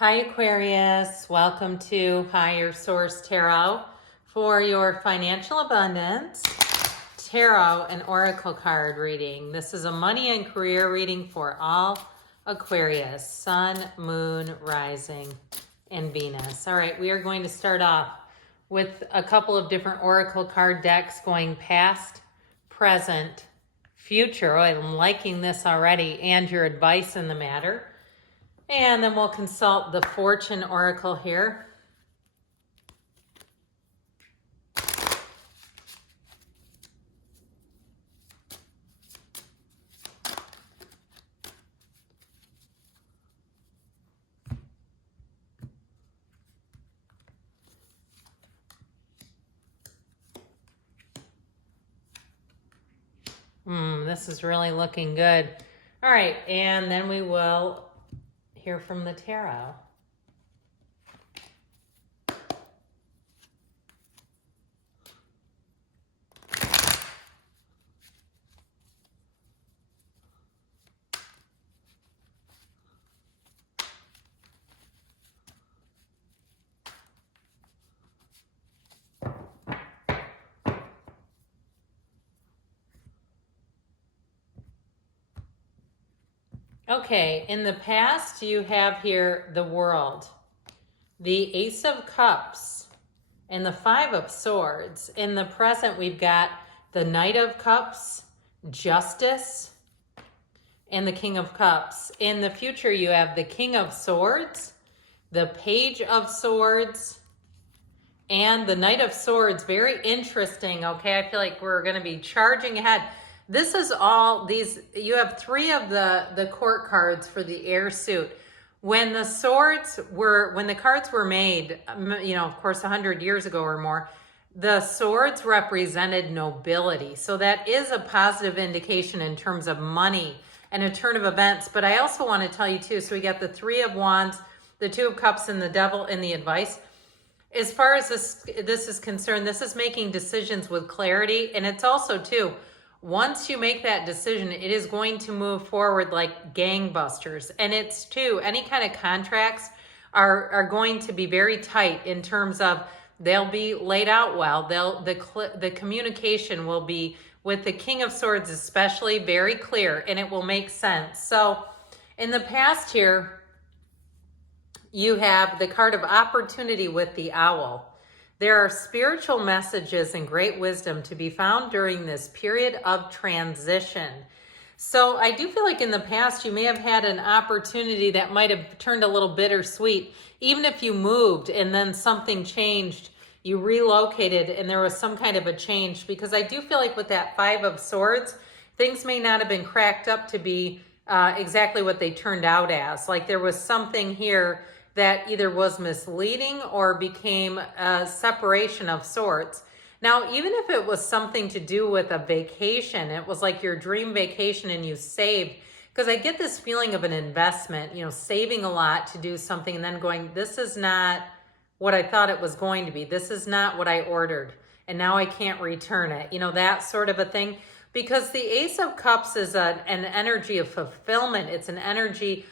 Hi Aquarius, welcome to Higher Source Tarot for your financial abundance tarot and oracle card reading. This is a money and career reading for all Aquarius, Sun, Moon, Rising, and Venus. All right, we are going to start off with a couple of different oracle card decks going past, present, future. Oh, I'm liking this already, and your advice in the matter. And then we'll consult the Fortune Oracle here. This is really looking good. All right, and then we will hear from the tarot. Okay, in the past, you have here the World, the Ace of Cups, and the Five of Swords. In the present, we've got the Knight of Cups, Justice, and the King of Cups. In the future, you have the King of Swords, the Page of Swords, and the Knight of Swords. Very interesting, okay? I feel like we're going to be charging ahead. This is all these, you have three of the court cards for the air suit. When the cards were made, of course, 100 years ago or more, the swords represented nobility. So that is a positive indication in terms of money and a turn of events. But I also want to tell you too, so we got the Three of Wands, the Two of Cups, and the Devil in the advice. As far as this is concerned, this is making decisions with clarity. And it's also too, once you make that decision, it is going to move forward like gangbusters. And it's too, any kind of contracts are going to be very tight in terms of they'll be laid out well. The communication will be, with the King of Swords especially, very clear, and it will make sense. So in the past here, you have the card of opportunity with the owl. There are spiritual messages and great wisdom to be found during this period of transition. So I do feel like in the past, you may have had an opportunity that might have turned a little bittersweet. Even if you moved and then something changed, you relocated and there was some kind of a change. Because I do feel like with that Five of Swords, things may not have been cracked up to be exactly what they turned out as. Like there was something here that either was misleading or became a separation of sorts. Now, even if it was something to do with a vacation, it was like your dream vacation and you saved, because I get this feeling of an investment, saving a lot to do something and then going, this is not what I thought it was going to be. This is not what I ordered. And now I can't return it. That sort of a thing. Because the Ace of Cups is an energy of fulfillment. It's an energy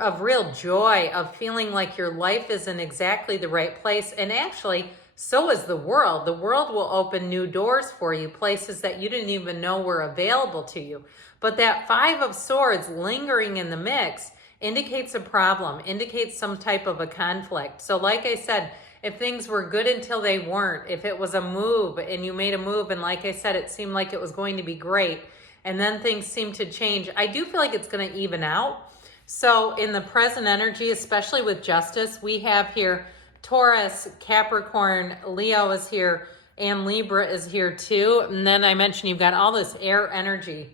of real joy, of feeling like your life is in exactly the right place. And actually, so is the world. The world will open new doors for you, places that you didn't even know were available to you. But that Five of Swords lingering in the mix indicates a problem, indicates some type of a conflict. So like I said, if things were good until they weren't, if it was a move and you made a move and like I said, it seemed like it was going to be great, and then things seem to change, I do feel like it's going to even out. So in the present energy, especially with Justice, we have here Taurus, Capricorn, Leo is here, and Libra is here too. And then I mentioned you've got all this air energy.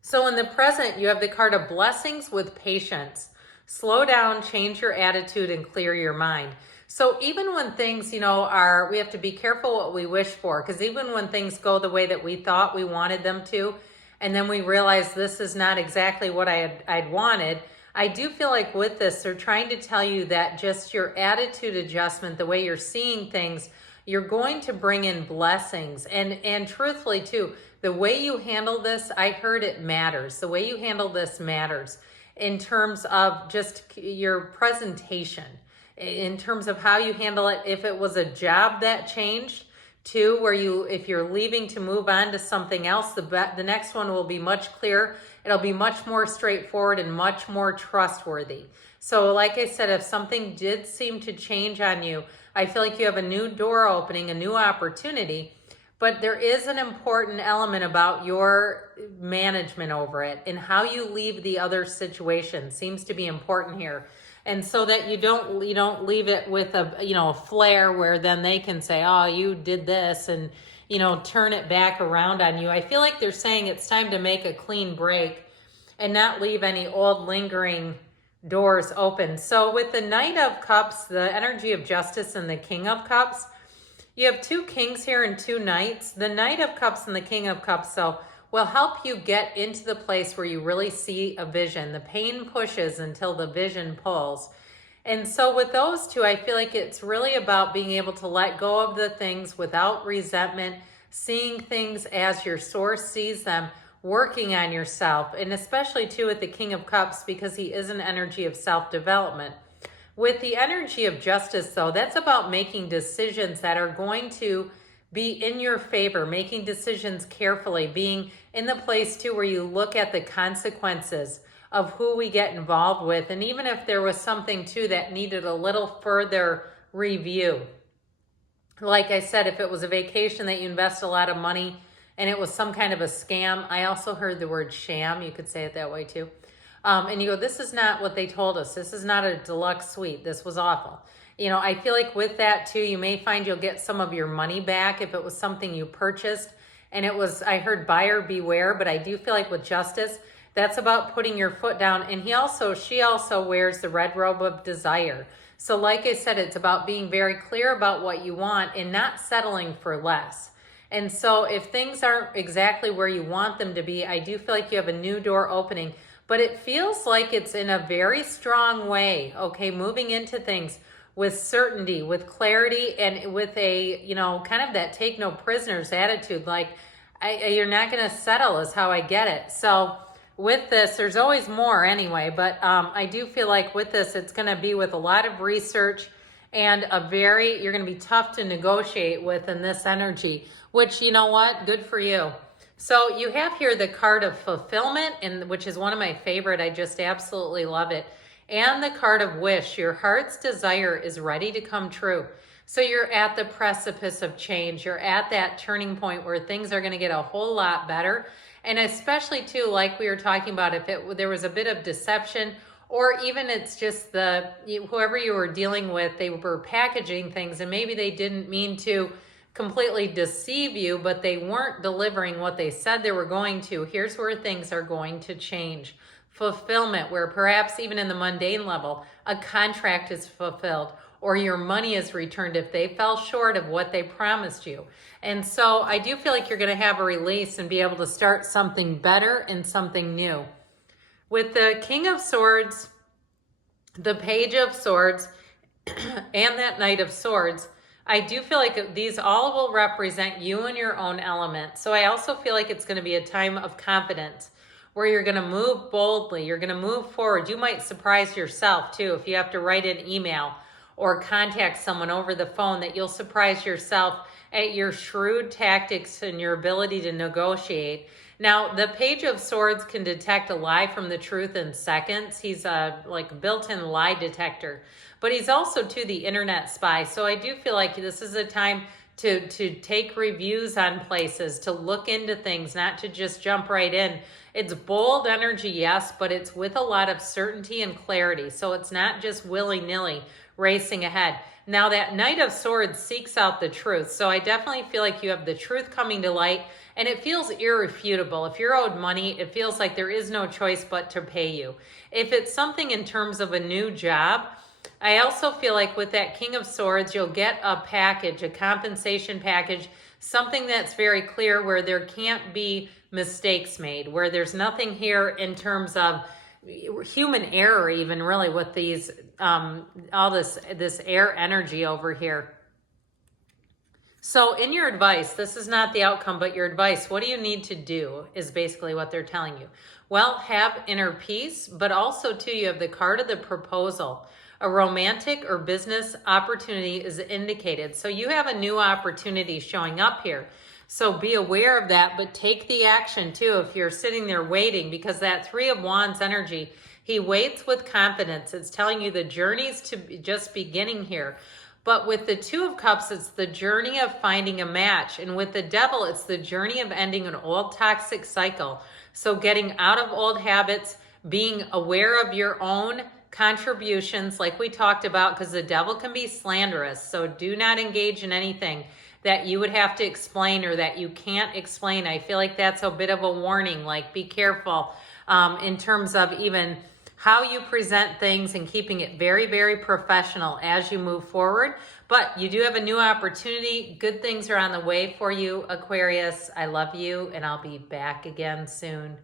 So in the present, you have the card of blessings with patience. Slow down, change your attitude, and clear your mind. So even when things, we have to be careful what we wish for, because even when things go the way that we thought we wanted them to, and then we realize this is not exactly what I'd wanted, I do feel like with this, they're trying to tell you that just your attitude adjustment, the way you're seeing things, you're going to bring in blessings. And truthfully too, the way you handle this, I heard it matters. The way you handle this matters. in terms of just your presentation, in terms of how you handle it. If it was a job that changed too, where if you're leaving to move on to something else, the next one will be much clearer. It'll be much more straightforward and much more trustworthy. So like I said, if something did seem to change on you, I feel like you have a new door opening, a new opportunity. But there is an important element about your management over it, and how you leave the other situation seems to be important here. And so that you don't leave it with a flare where then they can say, oh, you did this, and turn it back around on you. I feel like they're saying it's time to make a clean break and not leave any old lingering doors open. So with the Knight of Cups, the energy of justice, and the King of Cups, you have two kings here and two knights. The Knight of Cups and the King of Cups, so will help you get into the place where you really see a vision. The pain pushes until the vision pulls. And so with those two, I feel like it's really about being able to let go of the things without resentment, seeing things as your source sees them, working on yourself, and especially too with the King of Cups, because he is an energy of self-development. With the energy of justice, though, that's about making decisions that are going to be in your favor, making decisions carefully, being in the place too where you look at the consequences of who we get involved with. And even if there was something too that needed a little further review, like I said, if it was a vacation that you invest a lot of money and it was some kind of a scam, I also heard the word sham, you could say it that way too. And you go, this is not what they told us. This is not a deluxe suite. This was awful. I feel like with that too, you may find you'll get some of your money back if it was something you purchased. And it was, I heard buyer beware, but I do feel like with justice, that's about putting your foot down. And she also wears the red robe of desire. So like I said, it's about being very clear about what you want and not settling for less. And so if things aren't exactly where you want them to be, I do feel like you have a new door opening, but it feels like it's in a very strong way, okay, moving into things with certainty, with clarity, and with a, kind of that take no prisoners attitude, like you're not going to settle is how I get it. So with this, there's always more anyway, but I do feel like with this, it's going to be with a lot of research and you're going to be tough to negotiate with in this energy, which, you know what, good for you. So you have here the card of fulfillment, which is one of my favorite. I just absolutely love it. And the card of wish. Your heart's desire is ready to come true. So you're at the precipice of change. You're at that turning point where things are going to get a whole lot better. And especially too, like we were talking about, if there was a bit of deception, or even it's just whoever you were dealing with, they were packaging things and maybe they didn't mean to completely deceive you, but they weren't delivering what they said they were going to. Here's where things are going to change. Fulfillment, where perhaps even in the mundane level, a contract is fulfilled or your money is returned if they fell short of what they promised you. And so I do feel like you're going to have a release and be able to start something better and something new. With the King of Swords, the Page of Swords, and that Knight of Swords, I do feel like these all will represent you in your own element. So I also feel like it's going to be a time of confidence where you're going to move boldly. You're going to move forward. You might surprise yourself too if you have to write an email or contact someone over the phone, that you'll surprise yourself at your shrewd tactics and your ability to negotiate. Now, the Page of Swords can detect a lie from the truth in seconds. He's a built-in lie detector, but he's also too the internet spy. So I do feel like this is a time to take reviews on places, to look into things, not to just jump right in. It's bold energy, yes, but it's with a lot of certainty and clarity. So it's not just willy-nilly racing ahead. Now that Knight of Swords seeks out the truth. So I definitely feel like you have the truth coming to light, and it feels irrefutable. If you're owed money, it feels like there is no choice but to pay you. If it's something in terms of a new job, I also feel like with that King of Swords, you'll get a package, a compensation package, something that's very clear where there can't be mistakes made, where there's nothing here in terms of human error, even really with these, all this air energy over here. So in your advice, this is not the outcome, but your advice, what do you need to do is basically what they're telling you. Well, have inner peace, but also too, you have the card of the proposal. A romantic or business opportunity is indicated. So you have a new opportunity showing up here. So be aware of that, but take the action too if you're sitting there waiting, because that Three of Wands energy, he waits with confidence. It's telling you the journey's to just beginning here. But with the Two of Cups, it's the journey of finding a match. And with the Devil, it's the journey of ending an old toxic cycle. So getting out of old habits, being aware of your own contributions, like we talked about, because the Devil can be slanderous. So do not engage in anything that you would have to explain or that you can't explain. I feel like that's a bit of a warning, like be careful in terms of even how you present things and keeping it very, very professional as you move forward. But you do have a new opportunity. Good things are on the way for you, Aquarius. I love you, and I'll be back again soon.